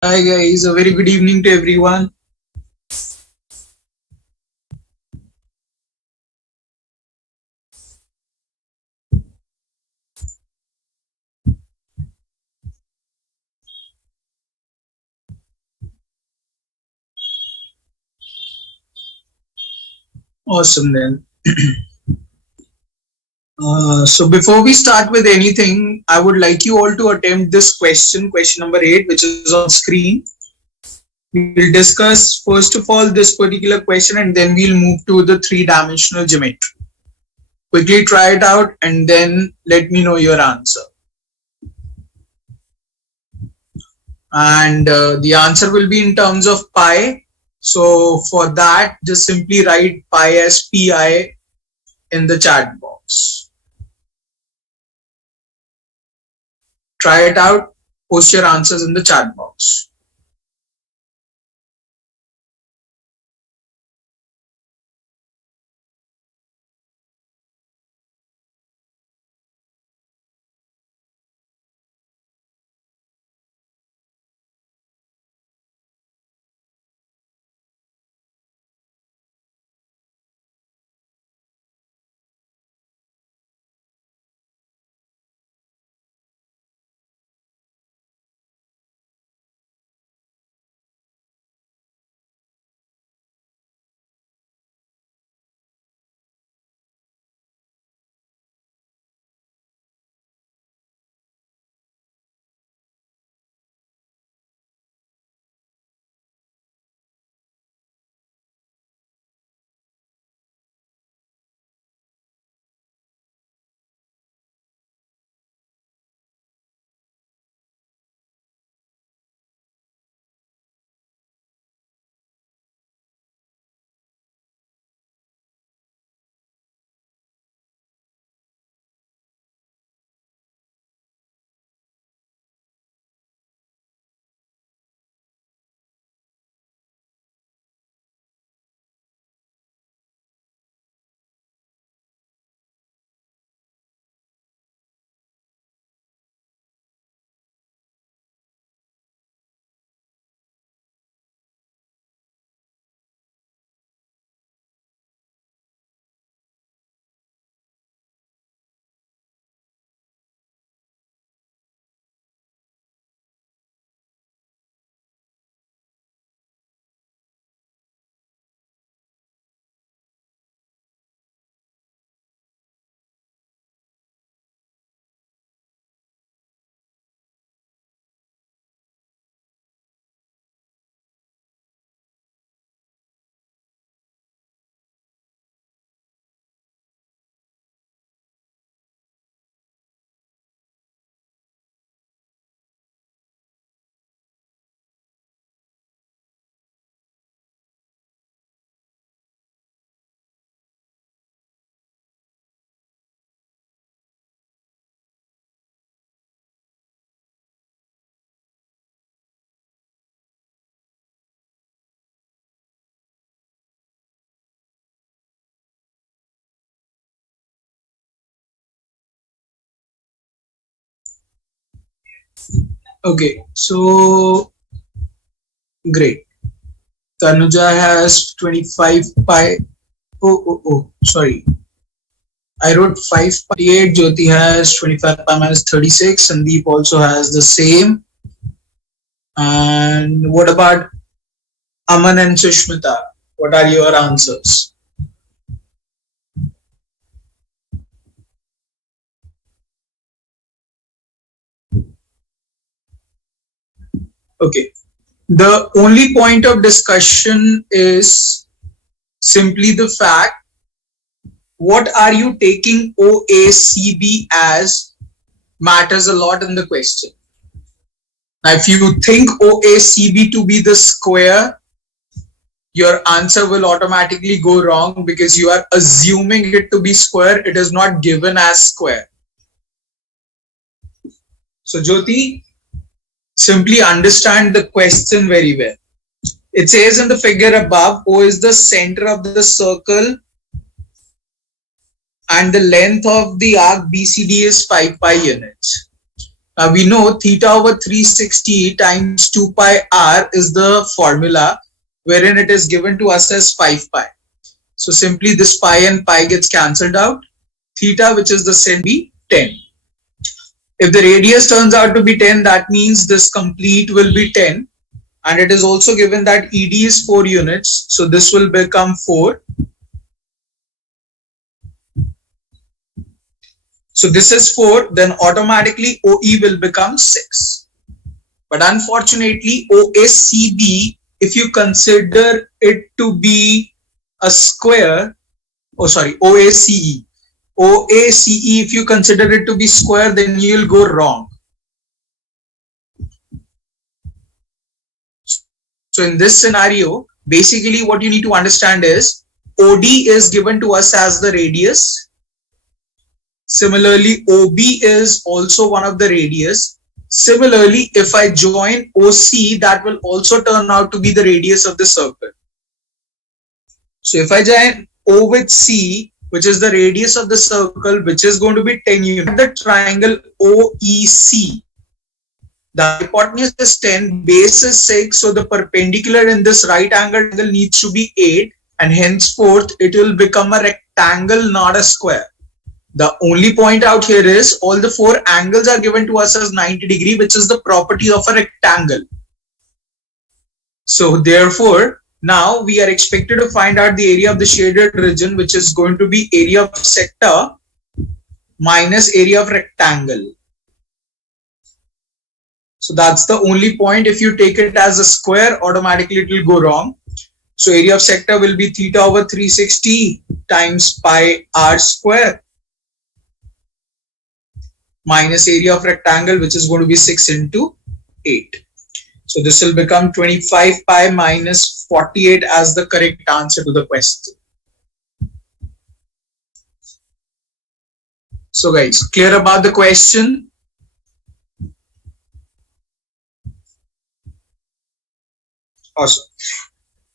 Hi guys, a very good evening to everyone. Awesome then. So before we start with anything, I would like you all to attempt this question number 8, which is on screen. We'll discuss first of all this particular question and then we'll move to the three-dimensional geometry. Quickly try it out and then let me know your answer. And the answer will be in terms of pi. So for that, just simply write pi as pi in the chat box. Try it out, post your answers in the chat box. Okay, so great. Tanuja has 25 pi. Sorry. I wrote 5 pi 8. Jyoti has 25 pi minus 36. Sandeep also has the same. And what about Aman and Sushmita? What are your answers? Okay. The only point of discussion is simply the fact what are you taking OACB as matters a lot in the question. Now, if you think OACB to be the square, your answer will automatically go wrong because you are assuming it to be square. It is not given as square. So, Jyoti, simply understand the question very well. It says in the figure above, O is the center of the circle and the length of the arc BCD is 5 pi units. Now we know theta over 360 times 2 pi r is the formula wherein it is given to us as 5 pi. So simply this pi and pi gets cancelled out. Theta, which is the center, be 10. If the radius turns out to be 10, that means this complete will be 10. And it is also given that ED is 4 units. So this will become 4. So this is 4, then automatically OE will become 6. But unfortunately, OACB, if you consider it to be a square, OACE. OACE, if you consider it to be square, then you will go wrong. So in this scenario, basically what you need to understand is OD is given to us as the radius. Similarly, OB is also one of the radius. Similarly, if I join OC, that will also turn out to be the radius of the circle. So if I join O with C, which is the radius of the circle, which is going to be 10 units, the triangle OEC. The hypotenuse is 10, base is 6, so the perpendicular in this right angle needs to be 8, and henceforth it will become a rectangle, not a square. The only point out here is all the 4 angles are given to us as 90 degree, which is the property of a rectangle. So therefore, now we are expected to find out the area of the shaded region, which is going to be area of sector minus area of rectangle. So that's the only point. If you take it as a square, automatically it will go wrong. So area of sector will be theta over 360 times pi r square minus area of rectangle, which is going to be 6 into 8. So this will become 25 pi minus 48 as the correct answer to the question. So guys, clear about the question? Awesome.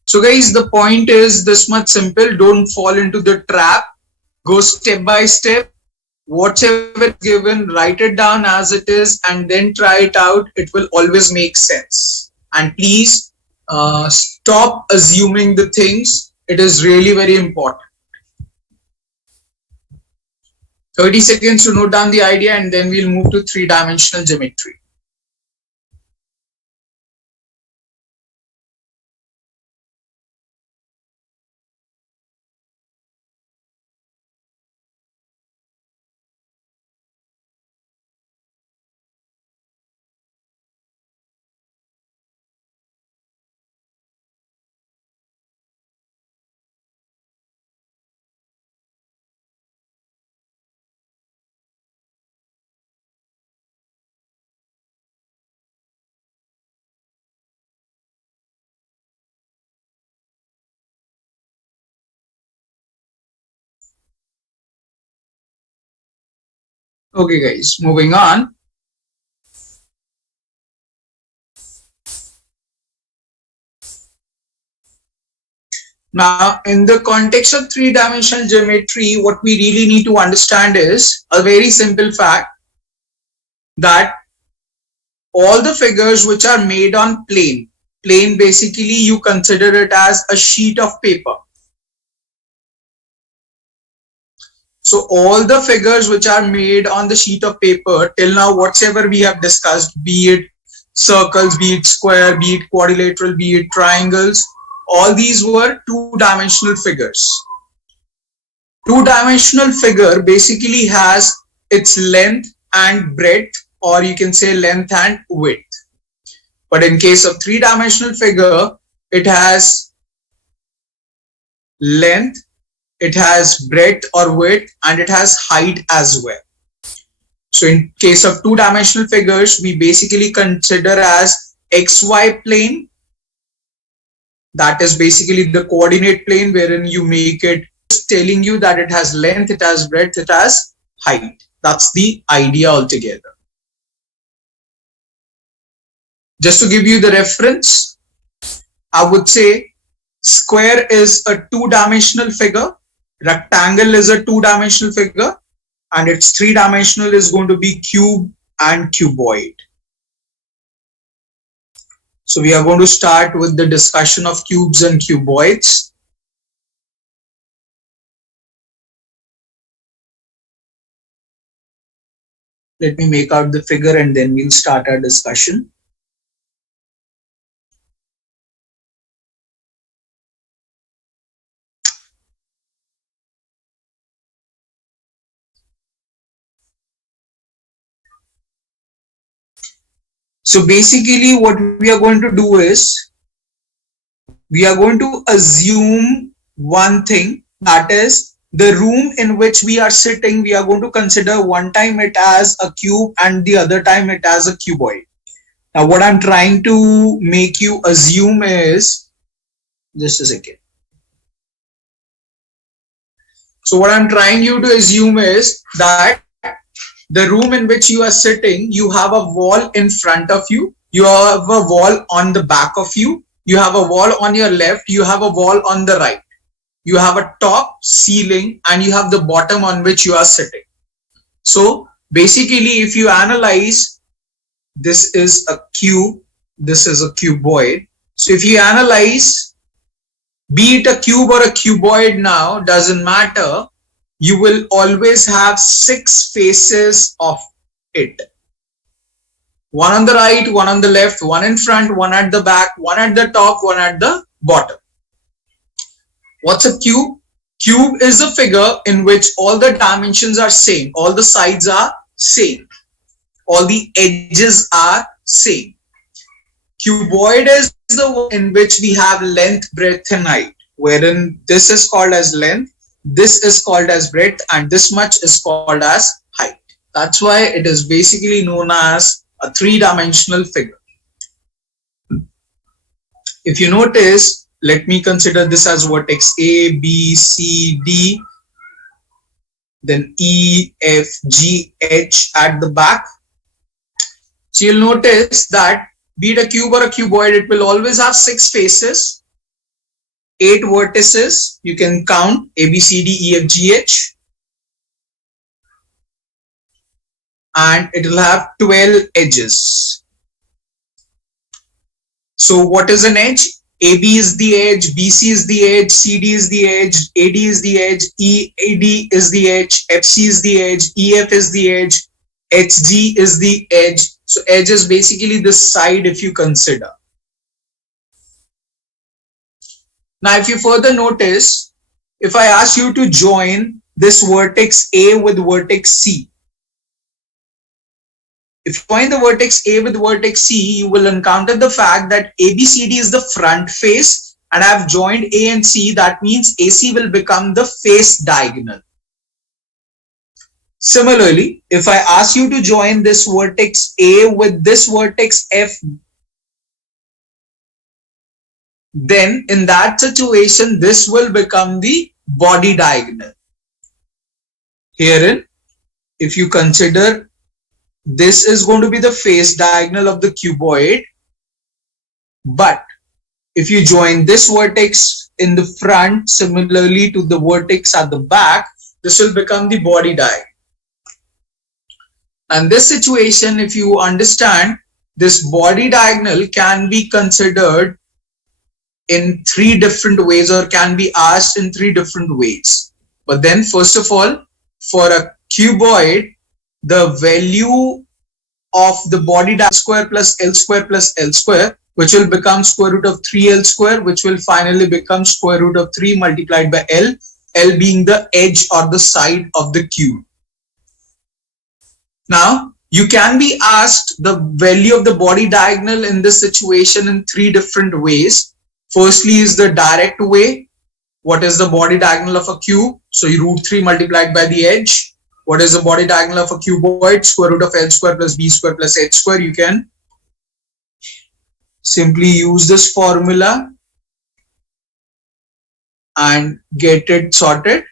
So guys, the point is this much simple. Don't fall into the trap. Go step by step. Whatever is given, write it down as it is and then try it out. It will always make sense. And please stop assuming the things. It is really very important. 30 seconds to note down the idea and then we'll move to 3-dimensional geometry. Okay guys, moving on. Now, in the context of 3-dimensional geometry, what we really need to understand is a very simple fact that all the figures which are made on plane. Plane basically you consider it as a sheet of paper. So all the figures which are made on the sheet of paper till now, whatever we have discussed, be it circles, be it square, be it quadrilateral, be it triangles, all these were two-dimensional figures. Two-dimensional figure basically has its length and breadth, or you can say length and width. But in case of three-dimensional figure, it has length, it has breadth or width, and it has height as well. So in case of two-dimensional figures, we basically consider as XY plane. That is basically the coordinate plane wherein you make it telling you that it has length, it has breadth, it has height. That's the idea altogether. Just to give you the reference, I would say square is a two-dimensional figure, rectangle is a two-dimensional figure, and its three-dimensional is going to be cube and cuboid. So we are going to start with the discussion of cubes and cuboids. Let me make out the figure and then we'll start our discussion. So basically what we are going to do is we are going to assume one thing, that is the room in which we are sitting, we are going to consider one time it as a cube and the other time it as a cuboid. Now what I'm trying to make you assume is, just a second. So what I'm trying you to assume is that the room in which you are sitting, you have a wall in front of you, you have a wall on the back of you, you have a wall on your left, you have a wall on the right. You have a top, ceiling, and you have the bottom on which you are sitting. So basically if you analyze, this is a cube, this is a cuboid. So if you analyze, be it a cube or a cuboid now, doesn't matter, you will always have 6 faces of it. One on the right, one on the left, one in front, one at the back, one at the top, one at the bottom. What's a cube? Cube is a figure in which all the dimensions are same, all the sides are same, all the edges are same. Cuboid is the one in which we have length, breadth and height, wherein this is called as length, this is called as breadth, and this much is called as height. That's why it is basically known as a three-dimensional figure. If you notice, let me consider this as vertex A, B, C, D, then E, F, G, H at the back. So you'll notice that be it a cube or a cuboid, it will always have 6 faces, 8 vertices. You can count A, B, C, D, E, F, G, H. And it will have 12 edges. So what is an edge? AB is the edge, BC is the edge, CD is the edge, AD is the edge, EAD is the edge, FC is the edge, EF is the edge, HG is the edge. So edge is basically the side if you consider. Now if you further notice, if I ask you to join this vertex A with vertex C, if you join the vertex A with vertex C, you will encounter the fact that ABCD is the front face and I have joined A and C. That means AC will become the face diagonal. Similarly, if I ask you to join this vertex A with this vertex F, then in that situation, this will become the body diagonal. Herein, if you consider this is going to be the face diagonal of the cuboid, but if you join this vertex in the front similarly to the vertex at the back, this will become the body diagonal. And this situation, if you understand, this body diagonal can be considered in three different ways, or can be asked in three different ways. But then first of all, for a cuboid, the value of the body diagonal square plus L square, which will become square root of 3L square, which will finally become square root of 3 multiplied by L, L being the edge or the side of the cube. Now, you can be asked the value of the body diagonal in this situation in three different ways. Firstly is the direct way. What is the body diagonal of a cube? So you root 3 multiplied by the edge. What is the body diagonal of a cuboid? Square root of L square plus B square plus H square. You can simply use this formula and get it sorted.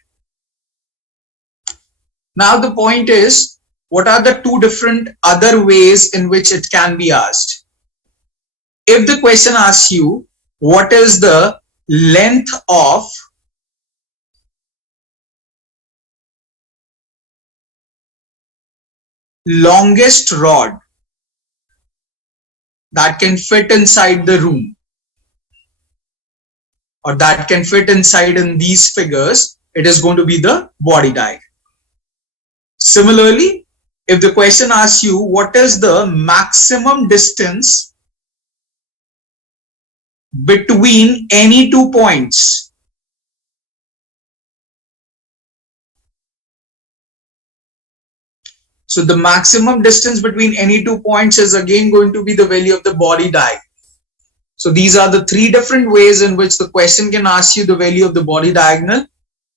Now the point is, what are the two different other ways in which it can be asked? If the question asks you, what is the length of longest rod that can fit inside the room, or that can fit inside in these figures, it is going to be the body diagonal. Similarly, if the question asks you what is the maximum distance between any 2 points, so the maximum distance between any 2 points is again going to be the value of the body diagonal. So these are the three different ways in which the question can ask you the value of the body diagonal.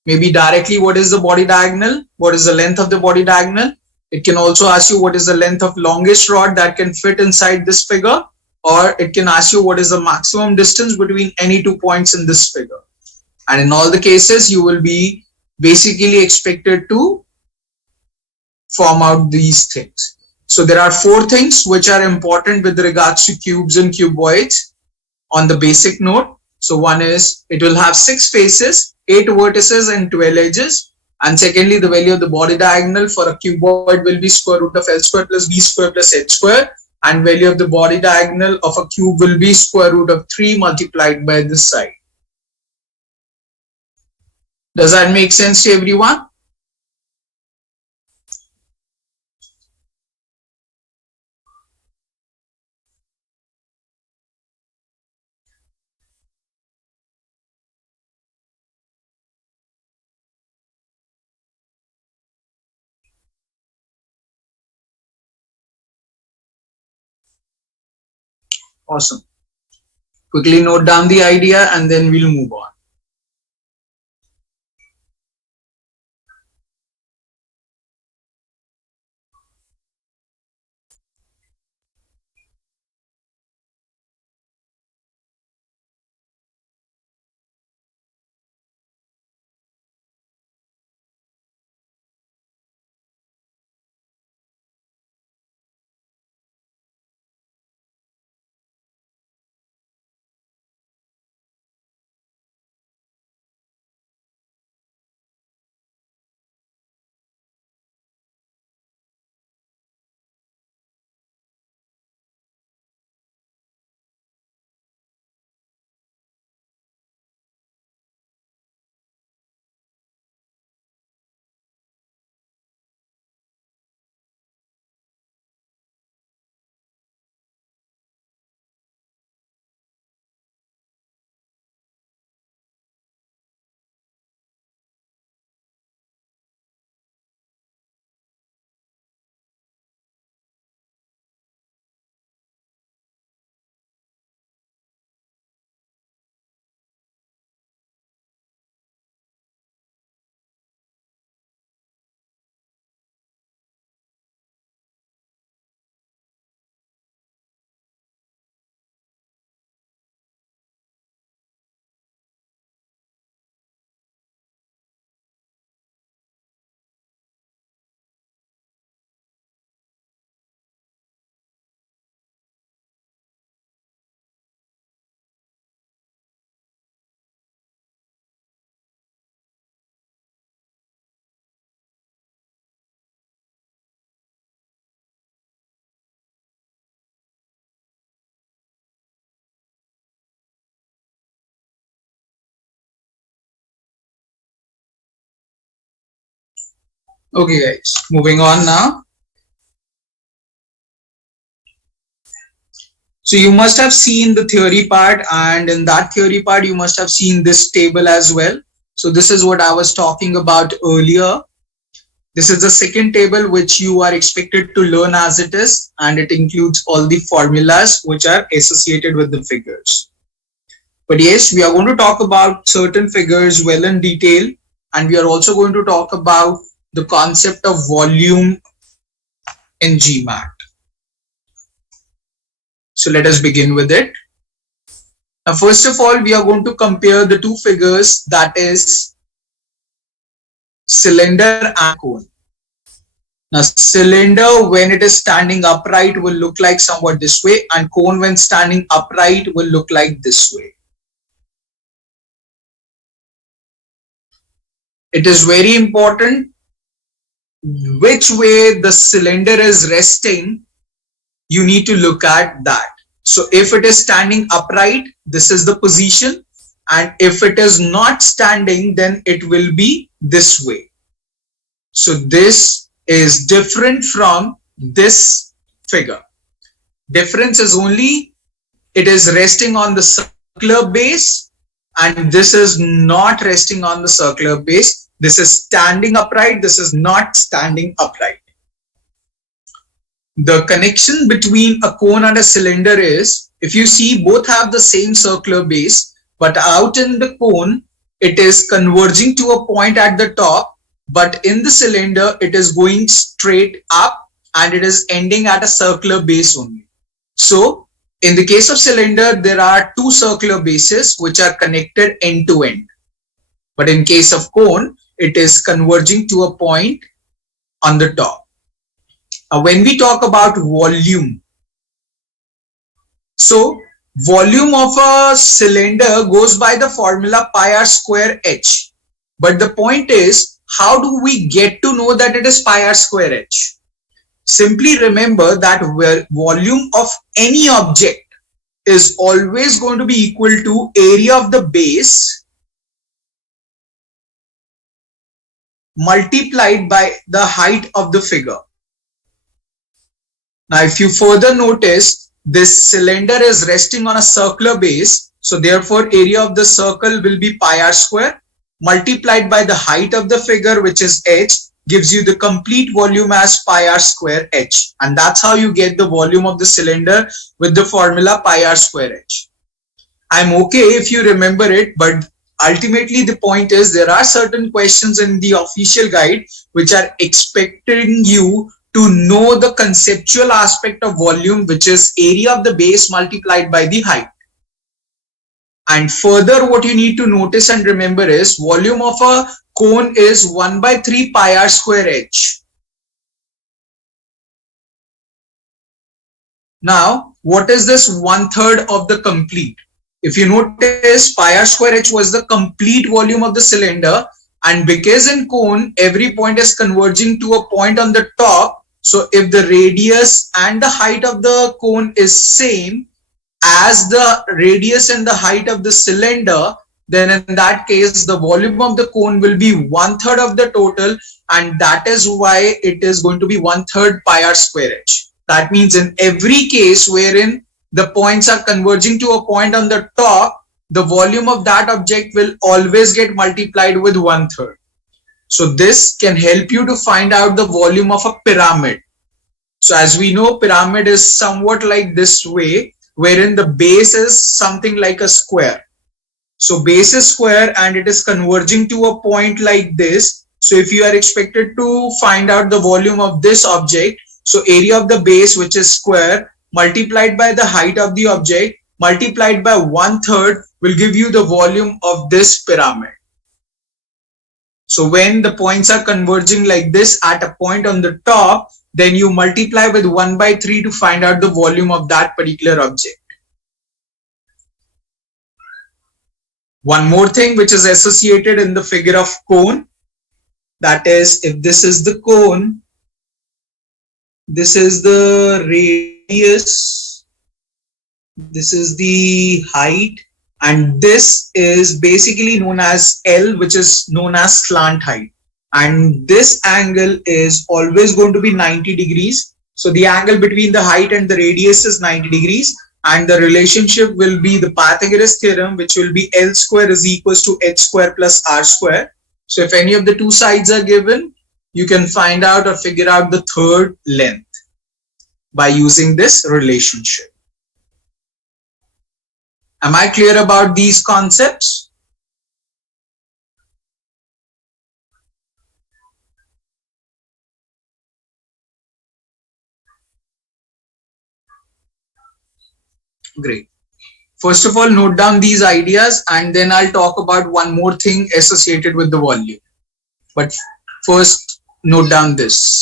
Maybe directly, what is the body diagonal? What is the length of the body diagonal? It can also ask you what is the length of longest rod that can fit inside this figure, or it can ask you what is the maximum distance between any 2 points in this figure. And in all the cases, you will be basically expected to form out these things. So there are 4 things which are important with regards to cubes and cuboids on the basic note. So one is, it will have 6 faces, 8 vertices and 12 edges. And secondly, the value of the body diagonal for a cuboid will be square root of L square plus B square plus H square. And value of the body diagonal of a cube will be square root of 3 multiplied by this side. Does that make sense to everyone? Awesome. Quickly note down the idea and then we'll move on. Okay guys, moving on now. So you must have seen the theory part, and in that theory part you must have seen this table as well. So this is what I was talking about earlier. This is the second table which you are expected to learn as it is, and it includes all the formulas which are associated with the figures. But yes, we are going to talk about certain figures well in detail, and we are also going to talk about the concept of volume in GMAT. So let us begin with it. Now, first of all, we are going to compare the two figures, that is cylinder and cone. Now, cylinder when it is standing upright will look like somewhat this way, and cone when standing upright will look like this way. It is very important which way the cylinder is resting. You need to look at that. So if it is standing upright, this is the position, and if it is not standing, then it will be this way. So this is different from this figure. Difference is only it is resting on the circular base, and this is not resting on the circular base. This is standing upright, this is not standing upright. The connection between a cone and a cylinder is, if you see, both have the same circular base, but out in the cone it is converging to a point at the top, but in the cylinder it is going straight up and it is ending at a circular base only. So in the case of cylinder, there are two circular bases which are connected end to end, but in case of cone it is converging to a point on the top. When we talk about volume, so volume of a cylinder goes by the formula pi r square h, but the point is, how do we get to know that it is pi r square h? Simply remember that volume of any object is always going to be equal to area of the base multiplied by the height of the figure. Now, if you further notice, this cylinder is resting on a circular base. So therefore, area of the circle will be pi r square multiplied by the height of the figure, which is h, gives you the complete volume as pi r square h. And that's how you get the volume of the cylinder with the formula pi r square h. I'm okay if you remember it, but ultimately the point is there are certain questions in the official guide which are expecting you to know the conceptual aspect of volume, which is area of the base multiplied by the height. And further, what you need to notice and remember is volume of a cone is 1 by 3 pi r square h. Now, what is this 1/3 of the complete? If you notice, pi r square h was the complete volume of the cylinder, and because in cone every point is converging to a point on the top, so if the radius and the height of the cone is same as the radius and the height of the cylinder, then in that case the volume of the cone will be 1/3 of the total, and that is why it is going to be 1/3 pi r square h. That means in every case wherein the points are converging to a point on the top, the volume of that object will always get multiplied with 1/3. So this can help you to find out the volume of a pyramid. So as we know, pyramid is somewhat like this way, wherein the base is something like a square. So base is square and it is converging to a point like this. So if you are expected to find out the volume of this object, so area of the base, which is square, multiplied by the height of the object multiplied by 1/3 will give you the volume of this pyramid. So when the points are converging like this at a point on the top, then you multiply with 1 by 3 to find out the volume of that particular object. One more thing which is associated in the figure of cone, that is, if this is the cone, this is the radius, this is the height, and this is basically known as L, which is known as slant height. and this angle is always going to be 90 degrees. So the angle between the height and the radius is 90 degrees, and the relationship will be the Pythagoras theorem, which will be L square is equals to h square plus r square. So if any of the two sides are given, you can find out or figure out the third length by using this relationship. Am I clear about these concepts? Great. First of all, note down these ideas, and then I'll talk about one more thing associated with the volume. But first, note down this.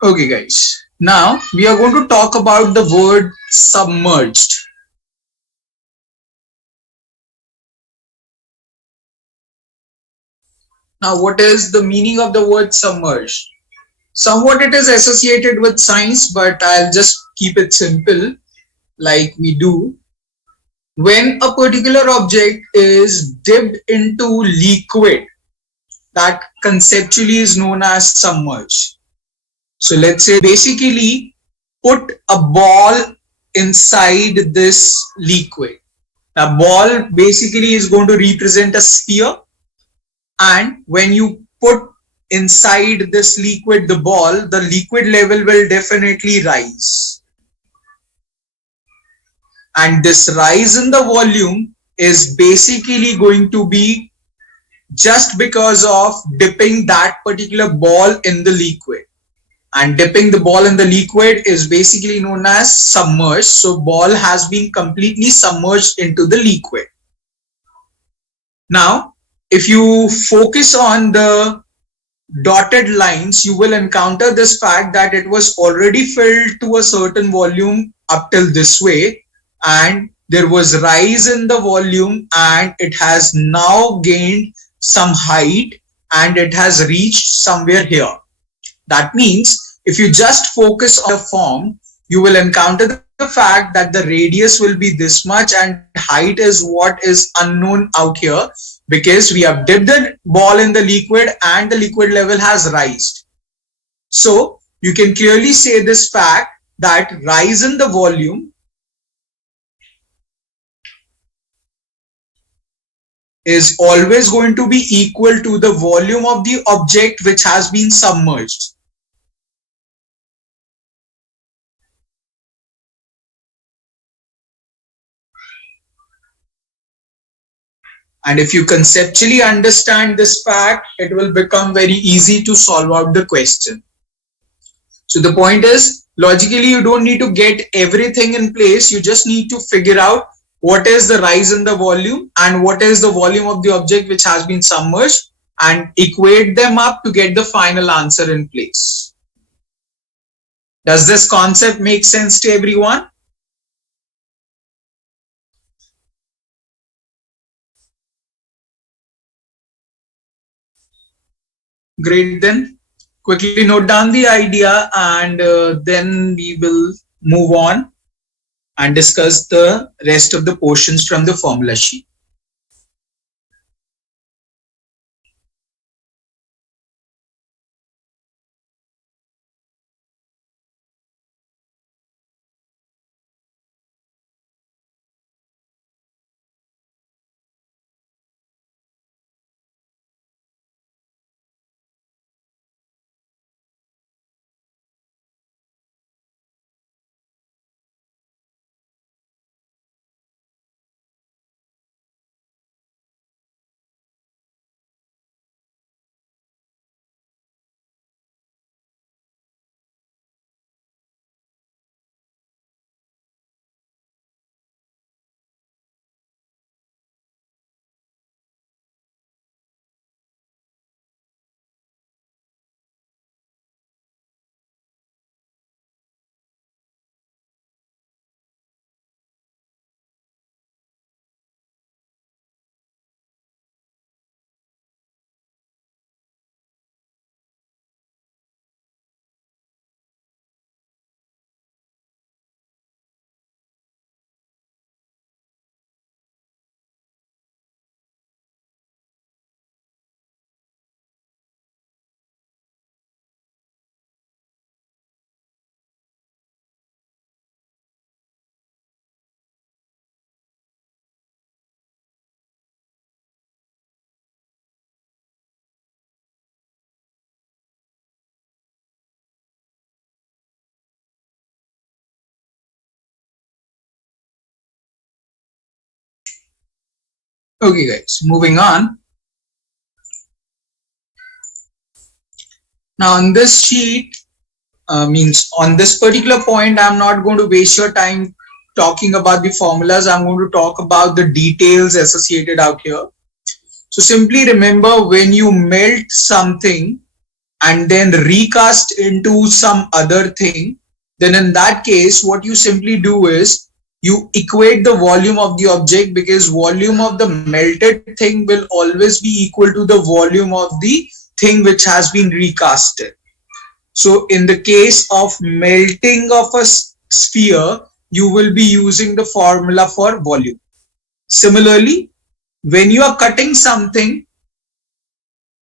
Okay, guys. Now we are going to talk about the word submerged. Now, what is the meaning of the word submerged? Somewhat it is associated with science, but I'll just keep it simple like we do. When a particular object is dipped into liquid, that conceptually is known as submerged. So let's say basically put a ball inside this liquid. A ball basically is going to represent a sphere, and when you put inside this liquid the ball, the liquid level will definitely rise. And this rise in the volume is basically going to be just because of dipping that particular ball in the liquid. And dipping the ball in the liquid is basically known as submerged. So ball has been completely submerged into the liquid. Now, if you focus on the dotted lines, you will encounter this fact that it was already filled to a certain volume up till this way, and there was rise in the volume, and it has now gained some height and it has reached somewhere here. That means if you just focus on the form, you will encounter the fact that the radius will be this much and height is what is unknown out here, because we have dipped the ball in the liquid and the liquid level has risen. So you can clearly say this fact that rise in the volume is always going to be equal to the volume of the object which has been submerged. And if you conceptually understand this fact, it will become very easy to solve out the question. So the point is, logically, you don't need to get everything in place. You just need to figure out what is the rise in the volume and what is the volume of the object which has been submerged, and equate them up to get the final answer in place. Does this concept make sense to everyone? Great, then quickly note down the idea, and then we will move on and discuss the rest of the portions from the formula sheet. Okay guys, moving on. Now on this sheet, means on this particular point, I'm not going to waste your time talking about the formulas. I'm going to talk about the details associated out here. So simply remember, when you melt something and then recast into some other thing, then in that case, what you simply do is you equate the volume of the object, because volume of the melted thing will always be equal to the volume of the thing which has been recasted. So in the case of melting of a sphere, you will be using the formula for volume. Similarly, when you are cutting something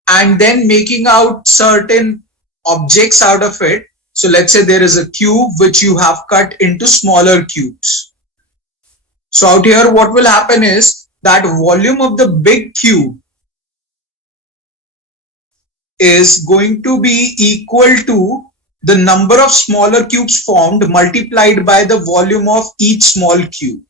and then making out certain objects out of it, so let's say there is a cube which you have cut into smaller cubes. So out here, what will happen is that volume of the big cube is going to be equal to the number of smaller cubes formed multiplied by the volume of each small cube.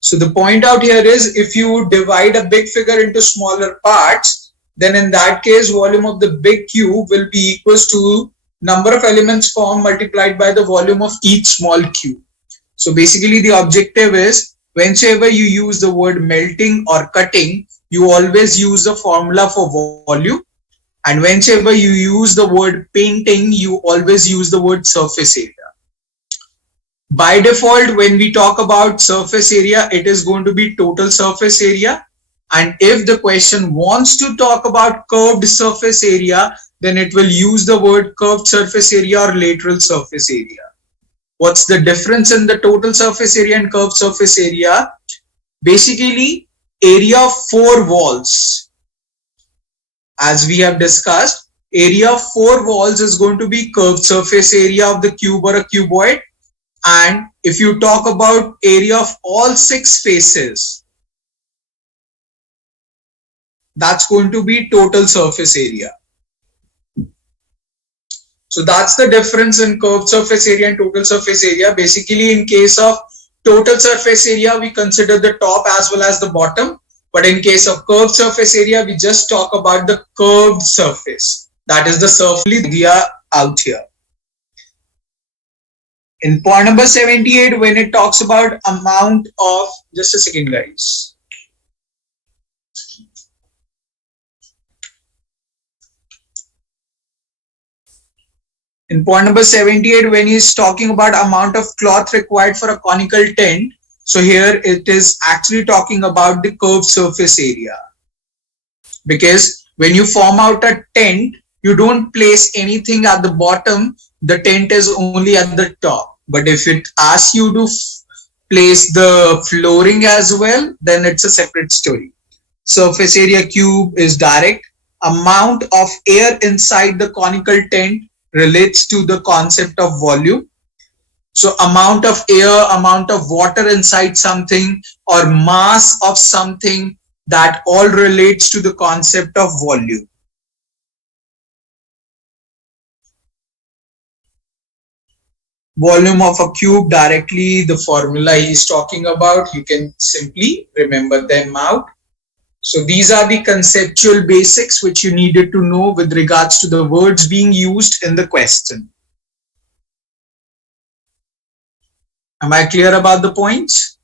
So the point out here is, if you divide a big figure into smaller parts, then in that case, volume of the big cube will be equals to number of elements formed multiplied by the volume of each small cube. So basically the objective is, whenever you use the word melting or cutting, you always use the formula for volume. And whenever you use the word painting, you always use the word surface area. By default, when we talk about surface area, it is going to be total surface area. And if the question wants to talk about curved surface area, then it will use the word curved surface area or lateral surface area. What's the difference in the total surface area and curved surface area? Basically, area of four walls. As we have discussed, area of four walls is going to be curved surface area of the cube or a cuboid. And if you talk about area of all six faces, that's going to be total surface area. So that's the difference in curved surface area and total surface area. Basically, in case of total surface area, we consider the top as well as the bottom. But in case of curved surface area, we just talk about the curved surface. That is the surface area out here. In point number 78, when it talks about amount of, just a second guys. In point number 78, when he's talking about amount of cloth required for a conical tent, so here it is actually talking about the curved surface area. Because when you form out a tent, you don't place anything at the bottom, the tent is only at the top. But if it asks you to place the flooring as well, then it's a separate story. Surface area cube is direct. Amount of air inside the conical tent relates to the concept of volume. So amount of air, amount of water inside something, or mass of something, that all relates to the concept of volume. Volume of a cube, directly the formula he is talking about, you can simply remember them out. So these are the conceptual basics which you needed to know with regards to the words being used in the question. Am I clear about the points?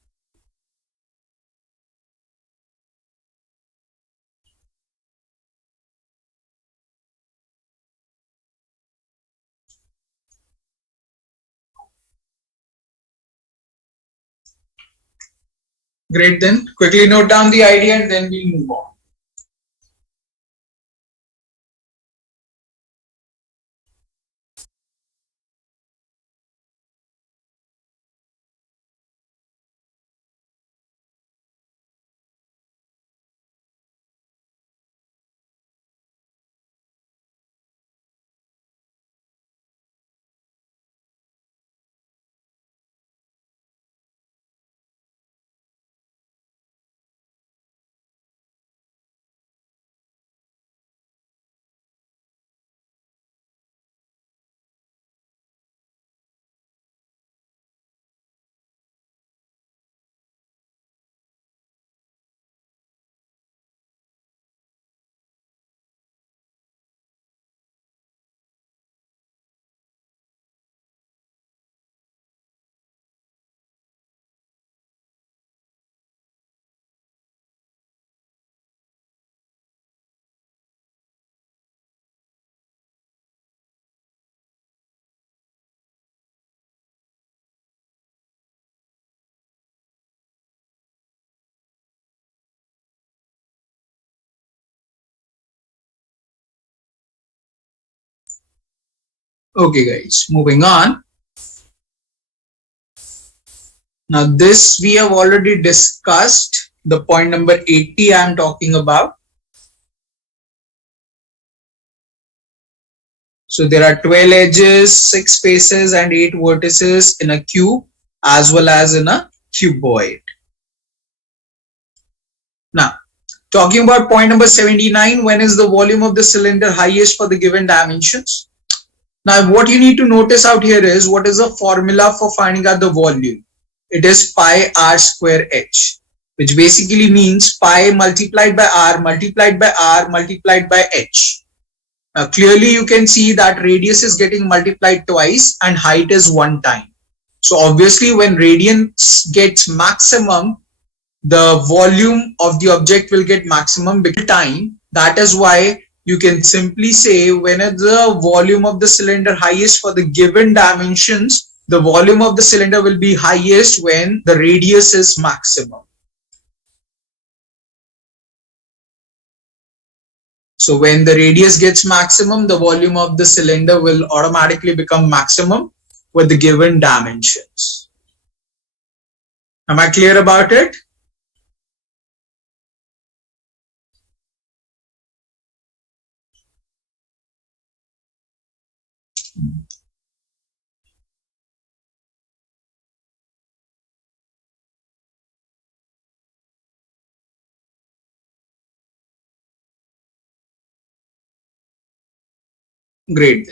Great, then quickly note down the idea and then we'll move on. Okay guys, moving on. Now this we have already discussed, the point number 80 I am talking about. So there are 12 edges, 6 faces and 8 vertices in a cube as well as in a cuboid. Now talking about point number 79, when is the volume of the cylinder highest for the given dimensions? Now what you need to notice out here is, what is the formula for finding out the volume? It is pi r square h, which basically means pi multiplied by r multiplied by r multiplied by h. Now clearly you can see that radius is getting multiplied twice and height is one time. So obviously when radius gets maximum, the volume of the object will get maximum because time. That is why you can simply say, when the volume of the cylinder highest for the given dimensions, the volume of the cylinder will be highest when the radius is maximum. So when the radius gets maximum, the volume of the cylinder will automatically become maximum with the given dimensions. Am I clear about it? Great.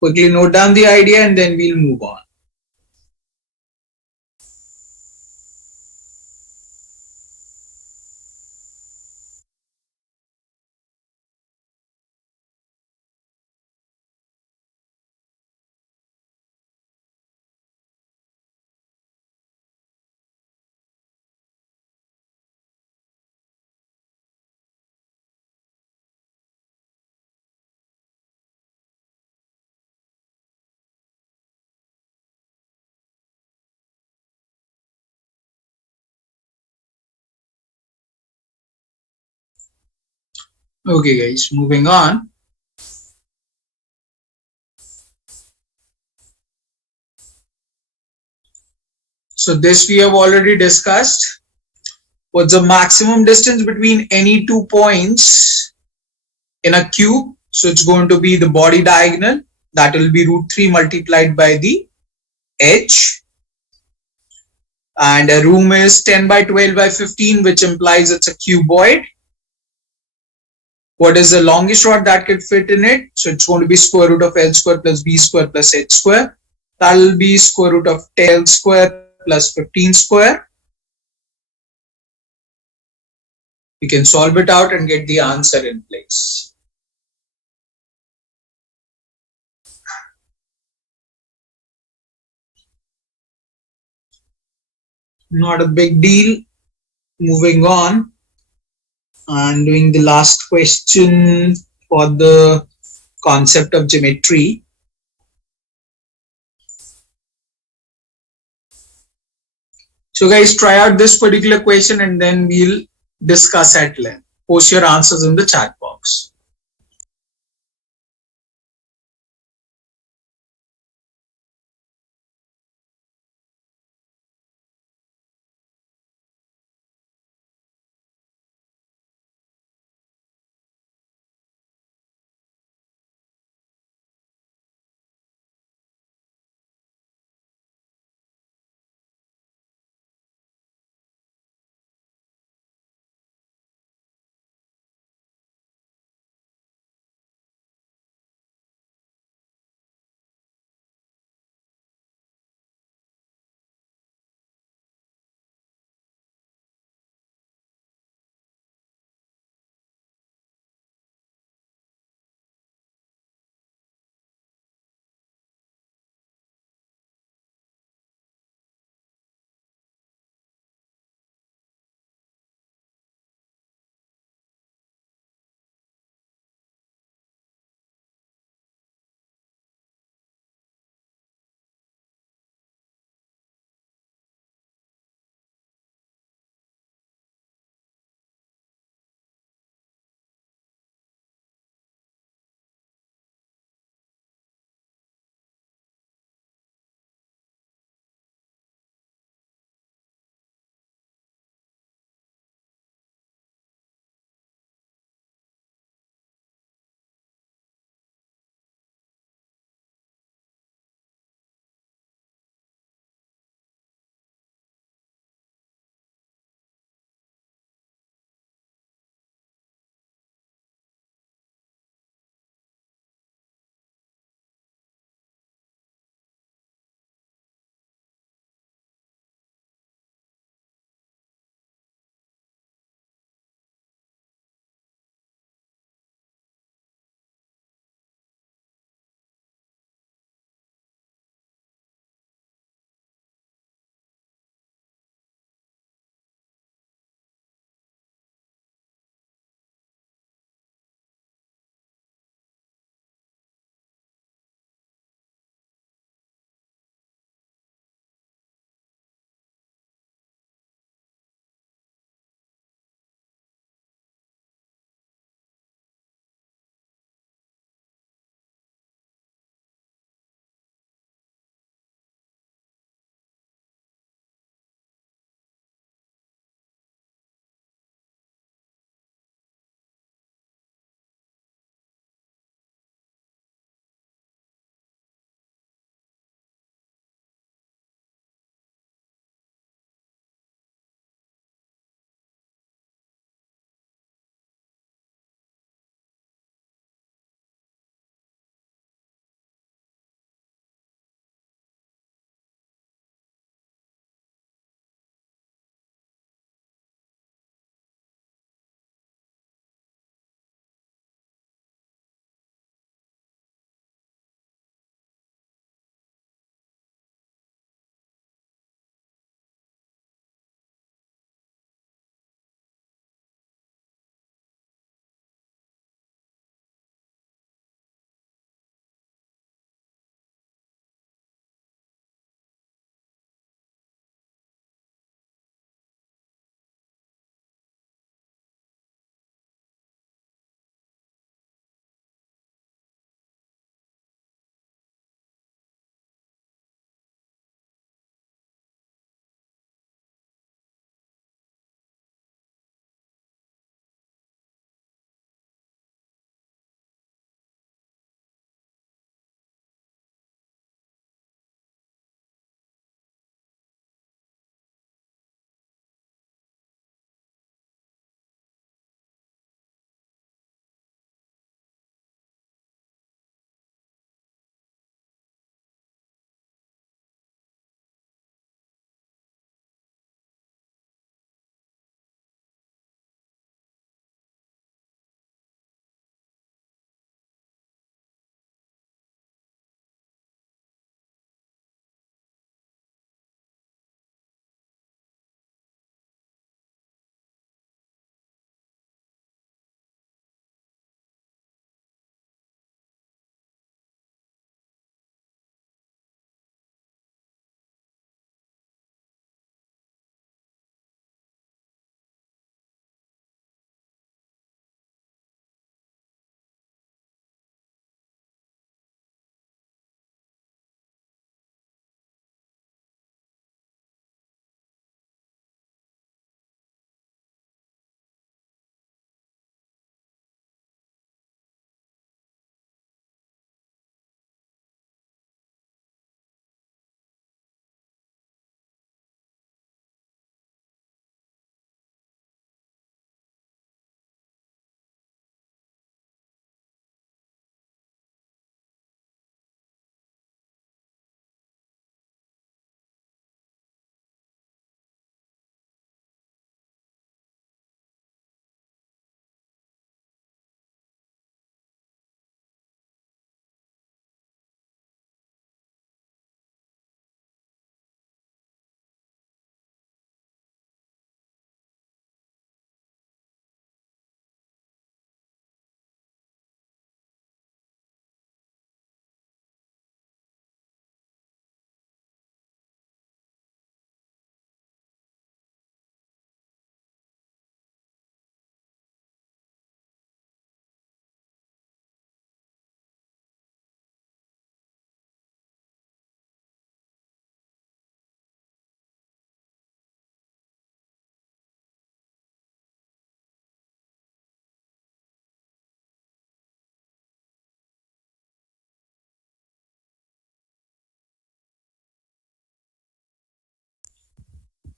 Quickly note down the idea and then we'll move on. Okay guys, moving on. So this we have already discussed. What's the maximum distance between any 2 points in a cube? So it's going to be the body diagonal. That will be root 3 multiplied by the edge. And a room is 10 by 12 by 15, which implies it's a cuboid. What is the longest rod that could fit in it? So it's going to be square root of L square plus B square plus H square. That will be square root of 10 square plus 15 square. We can solve it out and get the answer in place. Not a big deal. Moving on and doing the last question for the concept of geometry. So guys, try out this particular question and then we'll discuss at length. Post your answers in the chat box.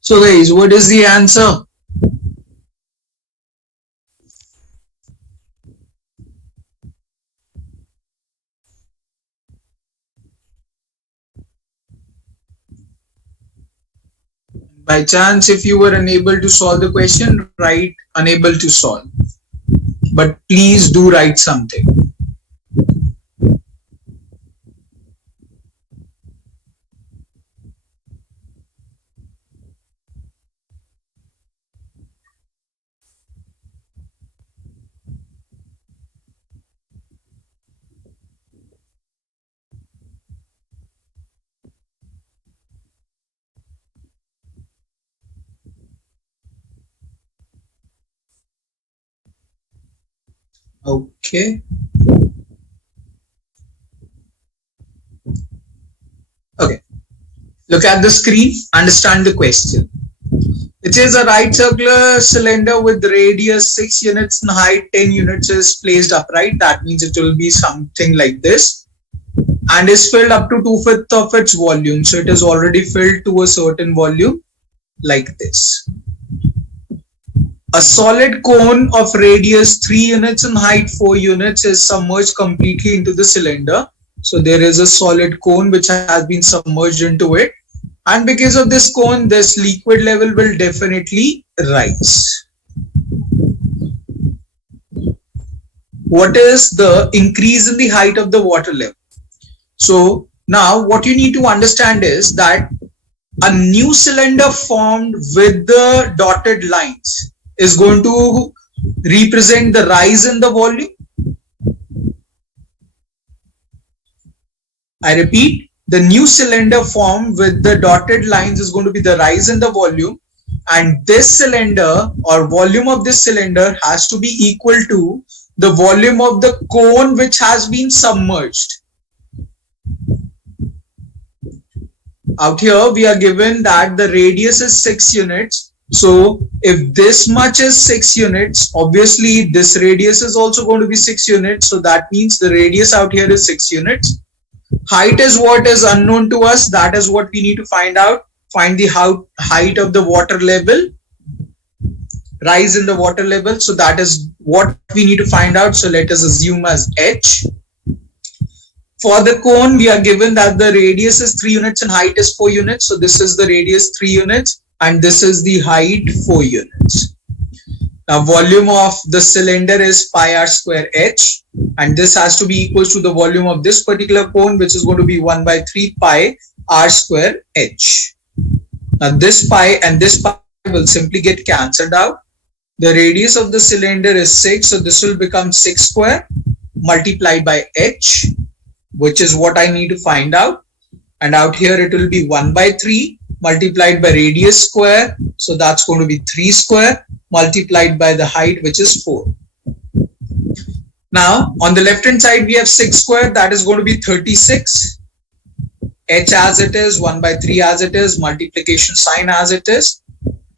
So guys, what is the answer? By chance, if you were unable to solve the question, write unable to solve. But please do write something. Okay. Okay. Look at the screen. Understand the question. It is a right circular cylinder with radius 6 units and height 10 units is placed upright. That means it will be something like this and is filled up to 2/5 of its volume. So it is already filled to a certain volume like this. A solid cone of radius 3 units and height 4 units is submerged completely into the cylinder. So there is a solid cone which has been submerged into it. And because of this cone, this liquid level will definitely rise. What is the increase in the height of the water level? So now what you need to understand is that a new cylinder formed with the dotted lines is going to represent the rise in the volume. I repeat, the new cylinder formed with the dotted lines is going to be the rise in the volume, and this cylinder or volume of this cylinder has to be equal to the volume of the cone which has been submerged. Out here we are given that the radius is 6 units. So if this much is 6 units, obviously this radius is also going to be 6 units. So that means the radius out here is 6 units. Height is what is unknown to us. That is what we need to find out. Find the height of the water level, rise in the water level. So that is what we need to find out. So let us assume as h. For the cone, we are given that the radius is 3 units and height is 4 units. So this is the radius 3 units and this is the height 4 units. Now volume of the cylinder is pi r square h, and this has to be equal to the volume of this particular cone, which is going to be 1 by 3 pi r square h. Now this pi and this pi will simply get cancelled out. The radius of the cylinder is 6, so this will become 6 square multiplied by h, which is what I need to find out. And out here it will be 1 by 3 multiplied by radius square, so that's going to be 3 square multiplied by the height, which is 4. Now on the left hand side we have 6 square, that is going to be 36. H as it is, 1 by 3 as it is, multiplication sign as it is.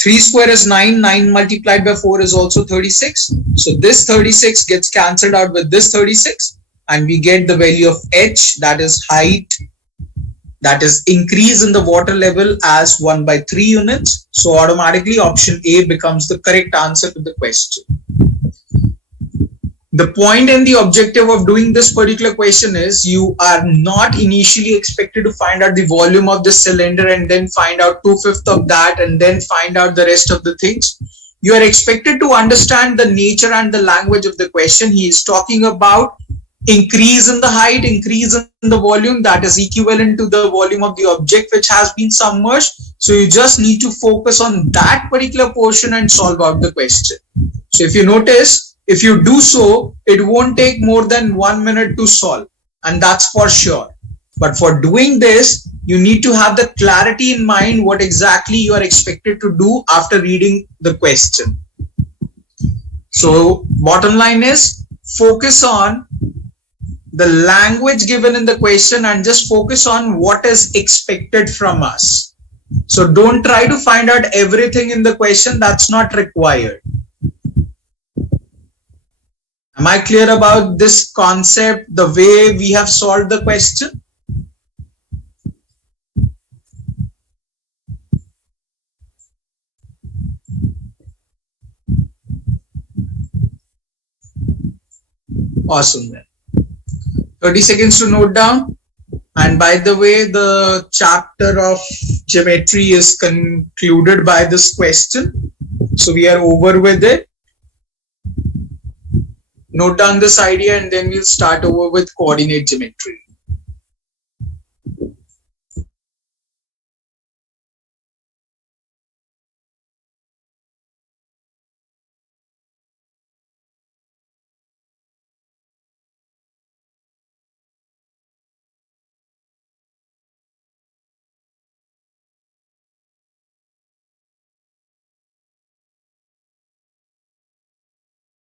3 square is 9, 9 multiplied by 4 is also 36. So this 36 gets cancelled out with this 36 and we get the value of h, that is height, that is increase in the water level, as 1 by 3 units. So automatically option A becomes the correct answer to the question. The point and the objective of doing this particular question is you are not initially expected to find out the volume of the cylinder and then find out 2/5 of that and then find out the rest of the things. You are expected to understand the nature and the language of the question. He is talking about increase in the height, increase in the volume, that is equivalent to the volume of the object which has been submerged. So you just need to focus on that particular portion and solve out the question. So if you notice, if you do so, it won't take more than 1 minute to solve, and that's for sure. But for doing this, you need to have the clarity in mind what exactly you are expected to do after reading the question. So bottom line is focus on the language given in the question and just focus on what is expected from us. So don't try to find out everything in the question, that's not required. Am I clear about this concept, the way we have solved the question? Awesome then. 30 seconds to note down. And by the way, the chapter of geometry is concluded by this question. So we are over with it. Note down this idea and then we'll start over with coordinate geometry.